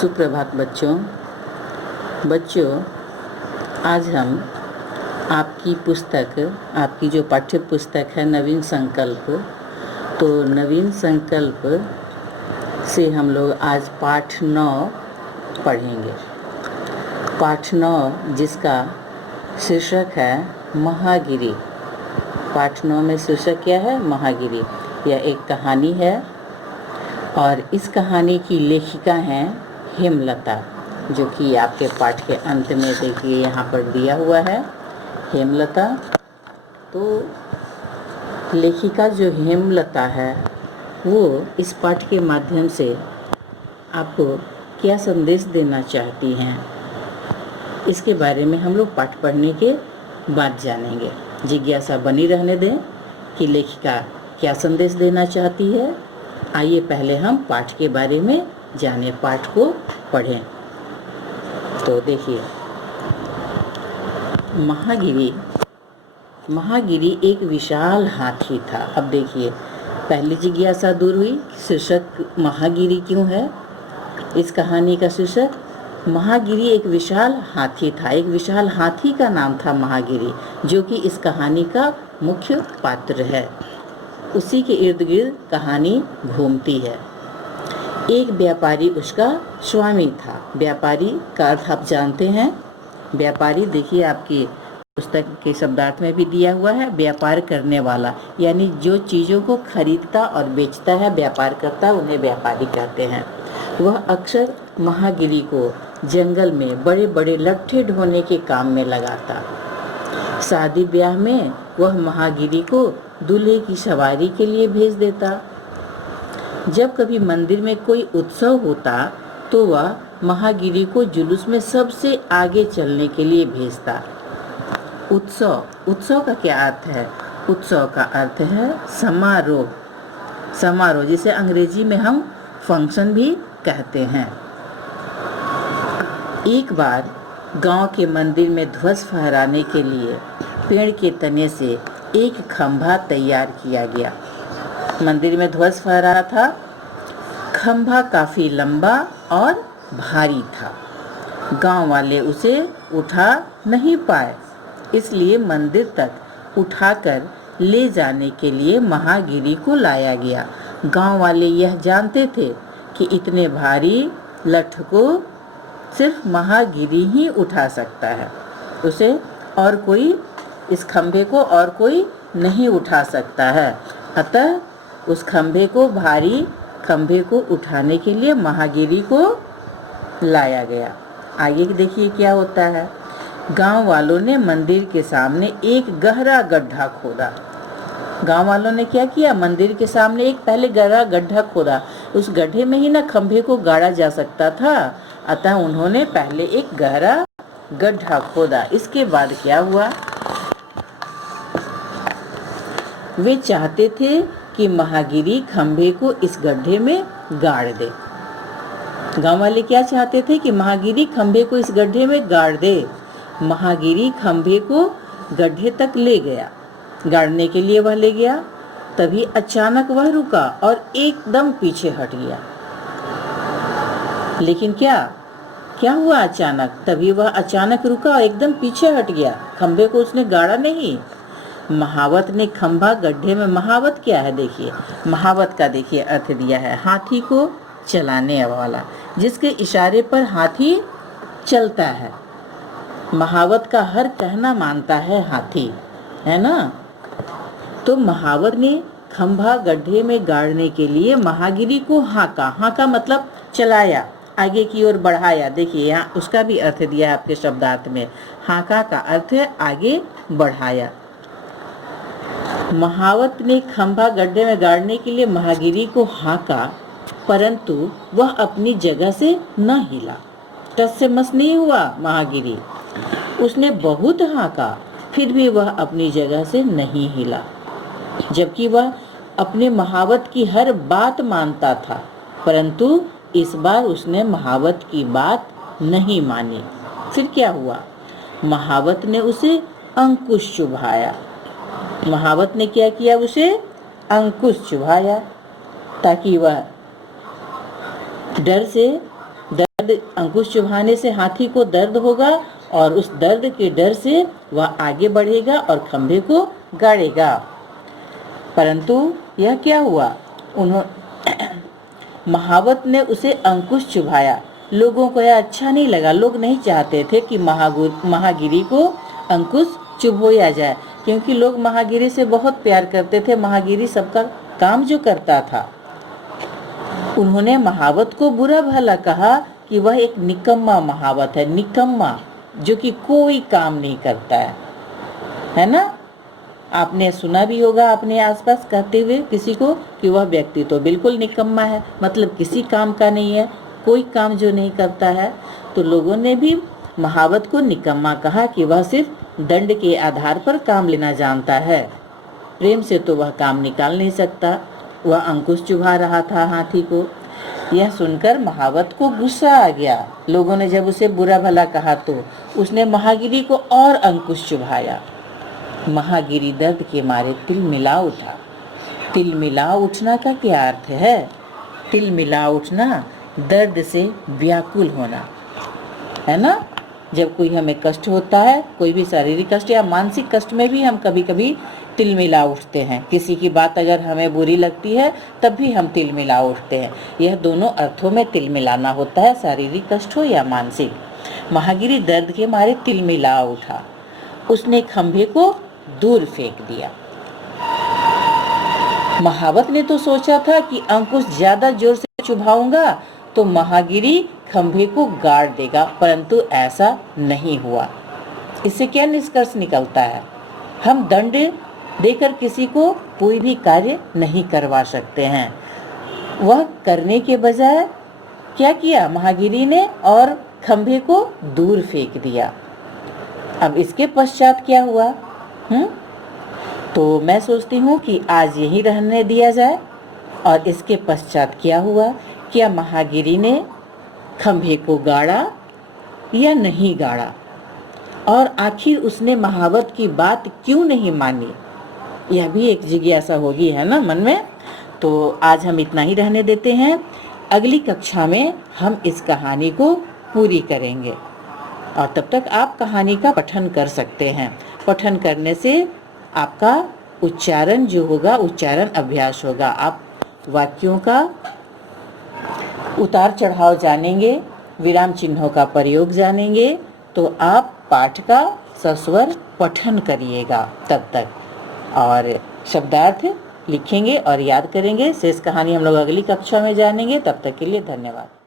सुप्रभात बच्चों। आज हम आपकी पुस्तक, आपकी जो पाठ्य पुस्तक है नवीन संकल्प, तो नवीन संकल्प से हम लोग आज पाठ 9 पढ़ेंगे। पाठ 9 जिसका शीर्षक है महागिरी। पाठ 9 में शीर्षक क्या है? महागिरी। यह एक कहानी है और इस कहानी की लेखिका हैं हेमलता, जो कि आपके पाठ के अंत में देखिए यहाँ पर दिया हुआ है हेमलता। तो लेखिका जो हेमलता है वो इस पाठ के माध्यम से आपको क्या संदेश देना चाहती हैं, इसके बारे में हम लोग पाठ पढ़ने के बाद जानेंगे। जिज्ञासा बनी रहने दें कि लेखिका क्या संदेश देना चाहती है। आइए पहले हम पाठ के बारे में जानें, पाठ को पढ़ें। तो देखिए, महागिरी एक विशाल हाथी था। अब देखिए, पहली जिज्ञासा दूर हुई, शीर्षक महागिरी क्यों है? इस कहानी का शीर्षक महागिरी एक विशाल हाथी था। एक विशाल हाथी का नाम था महागिरी, जो कि इस कहानी का मुख्य पात्र है। उसी के इर्द गिर्द कहानी घूमती है। एक व्यापारी उसका स्वामी था। व्यापारी का अर्थ आप जानते हैं। व्यापारी देखिए आपकी पुस्तक के शब्दार्थ में भी दिया हुआ है, व्यापार करने वाला, यानी जो चीज़ों को खरीदता और बेचता है, व्यापार करता, उन्हें व्यापारी कहते हैं। वह अक्सर महागिरी को जंगल में बड़े बड़े लट्ठे ढोने के काम में लगाता। शादी ब्याह में वह महागिरी को दूल्हे की सवारी के लिए भेज देता। जब कभी मंदिर में कोई उत्सव होता तो वह महागिरी को जुलूस में सबसे आगे चलने के लिए भेजता। उत्सव का क्या अर्थ है? उत्सव का अर्थ है समारोह, जिसे अंग्रेजी में हम फंक्शन भी कहते हैं। एक बार गांव के मंदिर में ध्वज फहराने के लिए पेड़ के तने से एक खंभा तैयार किया गया। मंदिर में ध्वज फहरा था। खंभा काफी लंबा और भारी था। गांव वाले उसे उठा नहीं पाए, इसलिए मंदिर तक उठाकर ले जाने के लिए महागिरी को लाया गया। गांव वाले यह जानते थे कि इतने भारी लठ को सिर्फ महागिरी ही उठा सकता है। उसे और कोई, इस खंभे को और कोई नहीं उठा सकता है। अतः उस भारी खंभे को उठाने के लिए महागिरी को लाया गया। आगे देखिए क्या होता है। गांव वालों ने मंदिर के सामने एक गहरा गड्ढा खोदा। गांव वालों ने क्या किया? मंदिर के सामने एक पहले गहरा गड्ढा खोदा। उस गड्ढे में ही ना खंभे को गाड़ा जा सकता था, अतः उन्होंने पहले एक गहरा गड्ढा खोदा। इसके बाद क्या हुआ? वे चाहते थे कि महागिरी खंभे को इस गड्ढे में गाड़ दे। गांव वाले क्या चाहते थे? कि महागिरी खंभे को इस गड्ढे में गाड़ दे। महागिरी खंभे को गड्ढे तक ले गया, गाड़ने के लिए वह ले गया। तभी अचानक वह रुका और एकदम पीछे हट गया। लेकिन क्या हुआ अचानक? तभी वह अचानक रुका और एकदम पीछे हट गया। खंभे को उसने गाड़ा नहीं। महावत ने खंभा गड्ढे में, महावत क्या है? देखिए, महावत का देखिए अर्थ दिया है हाथी को चलाने वाला, जिसके इशारे पर हाथी चलता है। महावत का हर कहना मानता है हाथी, है ना? तो महावत ने खंभा गड्ढे में गाड़ने के लिए महागिरी को हाँका मतलब चलाया, आगे की ओर बढ़ाया। देखिए यहाँ उसका भी अर्थ दिया है आपके शब्दार्थ में। हाँका का अर्थ है आगे बढ़ाया। महावत ने खंभा गड्ढे में गाड़ने के लिए महागिरी को हाँका, परंतु वह अपनी जगह से न हिला। टस से मस नहीं हुआ महागिरी। उसने बहुत हाँका, फिर भी वह अपनी जगह से नहीं हिला, जबकि वह अपने महावत की हर बात मानता था। परंतु इस बार उसने महावत की बात नहीं मानी। फिर क्या हुआ? महावत ने उसे अंकुश चुभाया। महावत ने क्या किया? उसे अंकुश चुभाया, ताकि वह डर अंकुश चुभाने से हाथी को दर्द होगा और उस दर्द के डर से वह आगे बढ़ेगा और खंभे को गाड़ेगा। परंतु यह क्या हुआ, महावत ने उसे अंकुश चुभाया। लोगों को यह अच्छा नहीं लगा। लोग नहीं चाहते थे कि महागिरी को अंकुश चुभोया जाए, क्योंकि लोग महागिरी से बहुत प्यार करते थे। महागिरी सबका काम जो करता था। उन्होंने महावत को बुरा भला कहा कि वह एक निकम्मा महावत है, निकम्मा जो कि कोई काम नहीं करता है ना। आपने सुना भी होगा अपने आसपास कहते हुए किसी को कि वह व्यक्ति तो बिल्कुल निकम्मा है, मतलब किसी काम का नहीं है, कोई काम जो नहीं करता है। तो लोगों ने भी महावत को निकम्मा कहा कि वह सिर्फ दंड के आधार पर काम लेना जानता है, प्रेम से तो वह काम निकाल नहीं सकता। वह अंकुश चुभा रहा था हाथी को। यह सुनकर महावत को गुस्सा आ गया। लोगों ने जब उसे बुरा भला कहा तो उसने महागिरी को और अंकुश चुभाया। महागिरी दर्द के मारे तिलमिला उठा। तिलमिला उठना का क्या अर्थ है? तिलमिला उठना, दर्द से व्याकुल होना, है ना। जब कोई हमें कष्ट होता है, कोई भी शारीरिक कष्ट या मानसिक कष्ट में भी हम कभी कभी तिलमिला उठते हैं। किसी की बात अगर हमें बुरी लगती है तब भी हम तिलमिला उठते हैं। यह दोनों अर्थों में तिलमिलाना होता है, शारीरिक कष्ट हो या मानसिक। महागिरी दर्द के मारे तिलमिला उठा। उसने खंभे को दूर फेंक दिया। महावत ने तो सोचा था कि अंकुश ज्यादा जोर से चुभाऊंगा तो महागिरी खंभे को गाड़ देगा, परंतु ऐसा नहीं हुआ। इससे क्या निष्कर्ष निकलता है? हम दंड देकर किसी को कोई भी कार्य नहीं करवा सकते हैं। वह करने के बजाय क्या किया महागिरी ने, और खंभे को दूर फेंक दिया। अब इसके पश्चात क्या हुआ? तो मैं सोचती हूँ कि आज यही रहने दिया जाए। और इसके पश्चात क्या हुआ? क्या महागिरी ने खंभे को गाड़ा या नहीं गाड़ा? और आखिर उसने महावत की बात क्यों नहीं मानी? यह भी एक जिज्ञासा होगी, है ना, मन में। तो आज हम इतना ही रहने देते हैं। अगली कक्षा में हम इस कहानी को पूरी करेंगे और तब तक आप कहानी का पठन कर सकते हैं। पठन करने से आपका उच्चारण जो होगा, उच्चारण अभ्यास होगा। आप वाक्यों का उतार चढ़ाव जानेंगे, विराम चिन्हों का प्रयोग जानेंगे, तो आप पाठ का सस्वर पठन करिएगा तब तक, और शब्दार्थ लिखेंगे और याद करेंगे। शेष कहानी हम लोग अगली कक्षा में जानेंगे। तब तक के लिए धन्यवाद।